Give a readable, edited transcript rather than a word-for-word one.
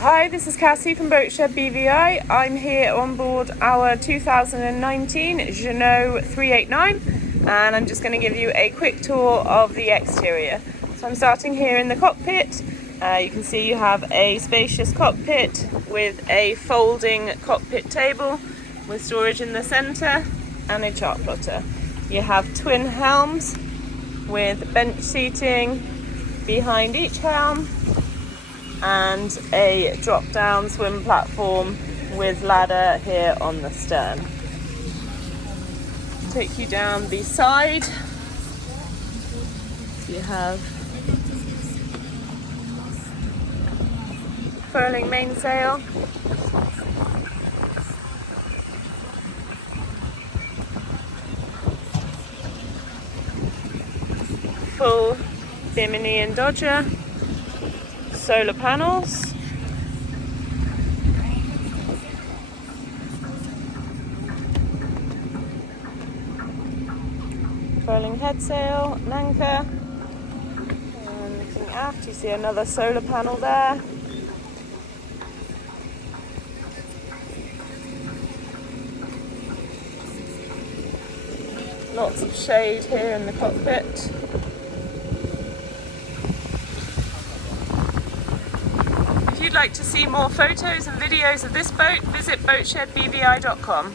Hi, this is Cassie from Boatshed BVI. I'm here on board our 2019 Jeanneau 389 and I'm just going to give you a quick tour of the exterior. So I'm starting here in the cockpit. You can see you have a spacious cockpit with a folding cockpit table with storage in the centre and a chart plotter. You have twin helms with bench seating behind each helm and a drop-down swim platform with ladder here on the stern. Take you down the side. You have furling mainsail, full bimini and dodger, solar panels, furling headsail, an anchor, and looking aft you see another solar panel there. Lots of shade here in the cockpit. If you'd like to see more photos and videos of this boat, visit boatshedbvi.com.